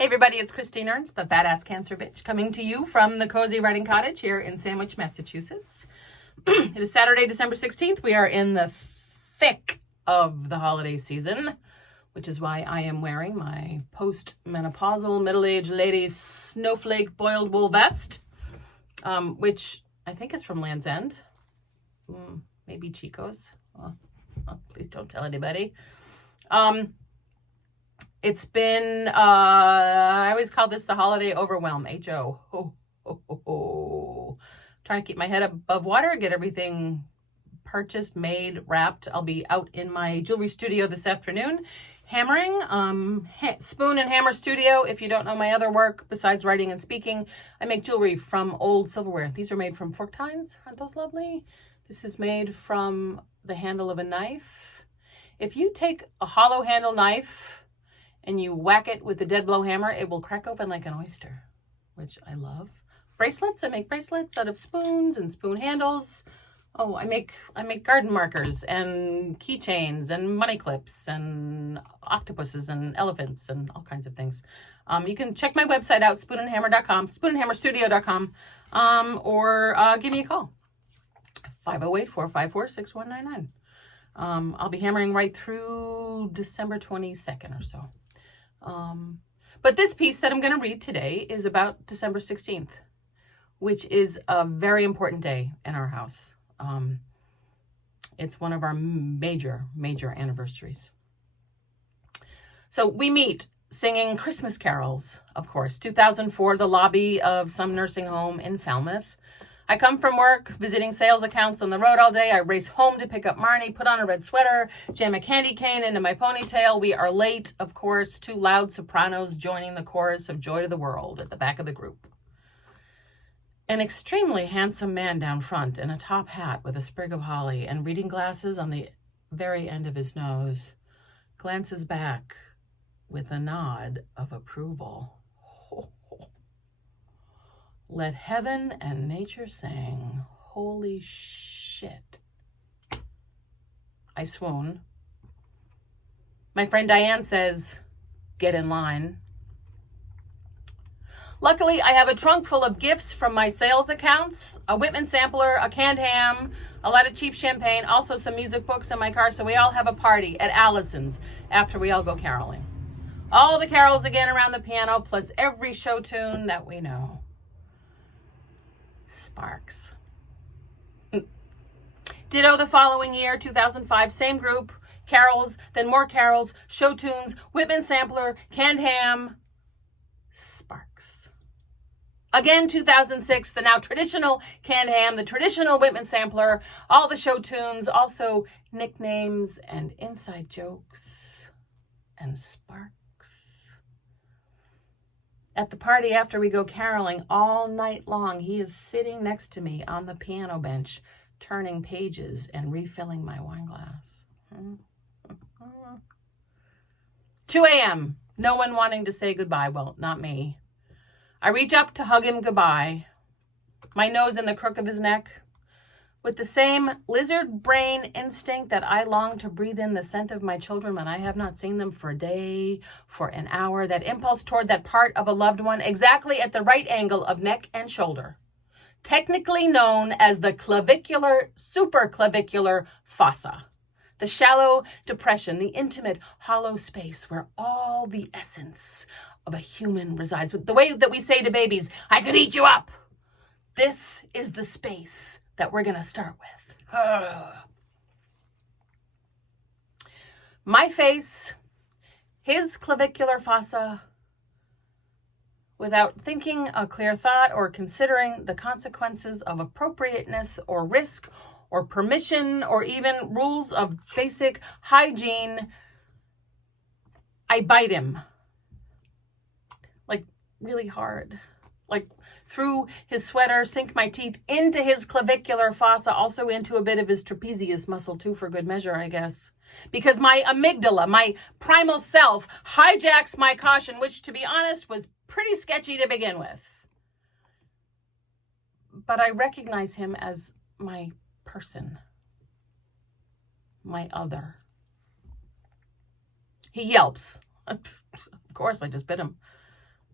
Hey everybody, it's Christine Ernst, the Fat Ass Cancer Bitch, coming to you from the Cozy Writing Cottage here in Sandwich, Massachusetts. It is Saturday, December 16th. We are in the thick of the holiday season, which is why I am wearing my post-menopausal middle-aged lady snowflake boiled wool vest, which I think is from Land's End. Maybe Chico's. Oh, please don't tell anybody. It's been, I always call this the holiday overwhelm, H-O. Ho, ho, ho, ho. Trying to keep my head above water, get everything purchased, made, wrapped. I'll be out in my jewelry studio this afternoon, hammering, Spoon and Hammer Studio. If you don't know my other work, besides writing and speaking, I make jewelry from old silverware. These are made from fork tines. Aren't those lovely? This is made from the handle of a knife. If you take a hollow handle knife and you whack it with a dead blow hammer, it will crack open like an oyster, which I love. Bracelets, I make bracelets out of spoons and spoon handles. Oh, I make garden markers and keychains and money clips and octopuses and elephants and all kinds of things. You can check my website out, spoonandhammer.com, spoonandhammerstudio.com, or give me a call, 508-454-6199. I'll be hammering right through December 22nd or so. But this piece that I'm going to read today is about December 16th, which is a very important day in our house. It's one of our major anniversaries. So we meet singing Christmas carols, of course. 2004, the lobby of some nursing home in Falmouth. I come from work, visiting sales accounts on the road all day. I race home to pick up Marnie, put on a red sweater, jam a candy cane into my ponytail. We are late, of course, two loud sopranos joining the chorus of Joy to the World at the back of the group. An extremely handsome man down front in a top hat with a sprig of holly and reading glasses on the very end of his nose glances back with a nod of approval. Let heaven and nature sing. Holy shit. I swoon. My friend Diane says, get in line. Luckily, I have a trunk full of gifts from my sales accounts, a Whitman sampler, a canned ham, a lot of cheap champagne, also some music books in my car, so we all have a party at Allison's after we all go caroling. All the carols again around the piano, plus every show tune that we know. Sparks. Ditto the following year, 2005, same group, carols, then more carols, show tunes, Whitman sampler, canned ham, sparks. Again, 2006, the now traditional canned ham, the traditional Whitman sampler, all the show tunes, also nicknames and inside jokes and sparks. At the party after we go caroling all night long, he is sitting next to me on the piano bench, turning pages and refilling my wine glass. 2 a.m., no one wanting to say goodbye. Well, not me. I reach up to hug him goodbye, my nose in the crook of his neck. With the same lizard brain instinct that I long to breathe in the scent of my children when I have not seen them for a day, for an hour, that impulse toward that part of a loved one exactly at the right angle of neck and shoulder, technically known as the supraclavicular fossa, the shallow depression, the intimate hollow space where all the essence of a human resides. The way that we say to babies, I could eat you up. This is the space that we're going to start with. My face, his clavicular fossa, without thinking a clear thought or considering the consequences of appropriateness or risk or permission or even rules of basic hygiene, I bite him. Like really hard. Like through his sweater, sink my teeth into his clavicular fossa, also into a bit of his trapezius muscle too, for good measure, I guess. Because my amygdala, my primal self, hijacks my caution, which, to be honest, was pretty sketchy to begin with. But I recognize him as my person, my other. He yelps. Of course, I just bit him.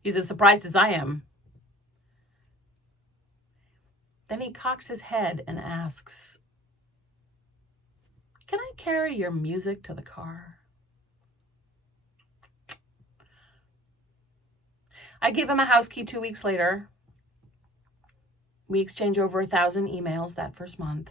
He's as surprised as I am. Then he cocks his head and asks, "Can I carry your music to the car?" I give him a house key 2 weeks later. We exchange over 1,000 emails that first month.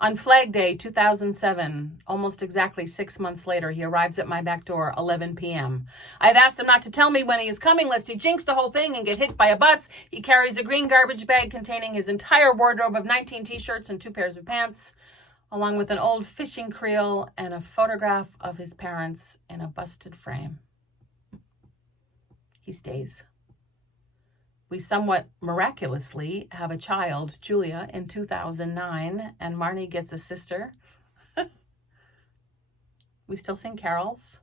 On Flag Day 2007, almost exactly 6 months later, he arrives at my back door, 11 p.m. I've asked him not to tell me when he is coming, lest he jinx the whole thing and get hit by a bus. He carries a green garbage bag containing his entire wardrobe of 19 t-shirts and 2 pairs of pants, along with an old fishing creel and a photograph of his parents in a busted frame. He stays. We somewhat miraculously have a child, Julia, in 2009, and Marnie gets a sister. We still sing carols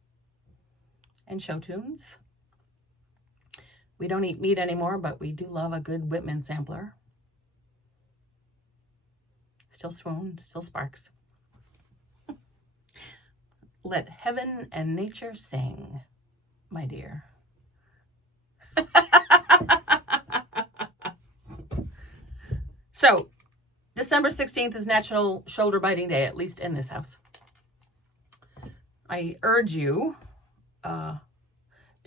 and show tunes. We don't eat meat anymore, but we do love a good Whitman sampler. Still swoon, still sparks. Let heaven and nature sing, my dear. So, December 16th is National Shoulder Biting Day, at least in this house. I urge you to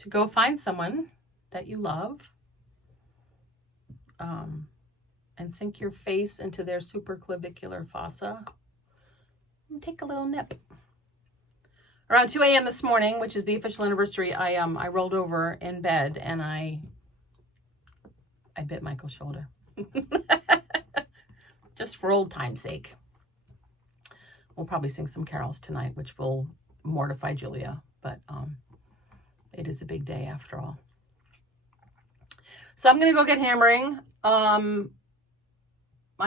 go find someone that you love and sink your face into their supraclavicular fossa and take a little nip. Around 2 a.m. this morning, which is the official anniversary, I rolled over in bed and I bit Michael's shoulder. Just for old time's sake. We'll probably sing some carols tonight, which will mortify Julia, but it is a big day after all. So I'm going to go get hammering. I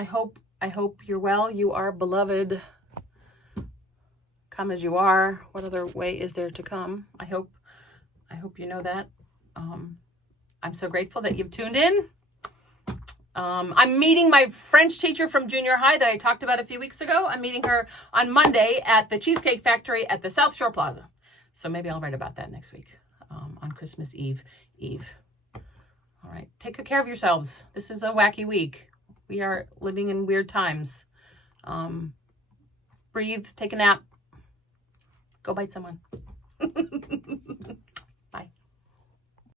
hope you're well. You are beloved. Come as you are. What other way is there to come? I hope you know that. I'm so grateful that you've tuned in. I'm meeting my French teacher from junior high that I talked about a few weeks ago. I'm meeting her on Monday at the Cheesecake Factory at the South Shore Plaza. So maybe I'll write about that next week on Christmas Eve. All right. Take good care of yourselves. This is a wacky week. We are living in weird times. Breathe, take a nap, go bite someone.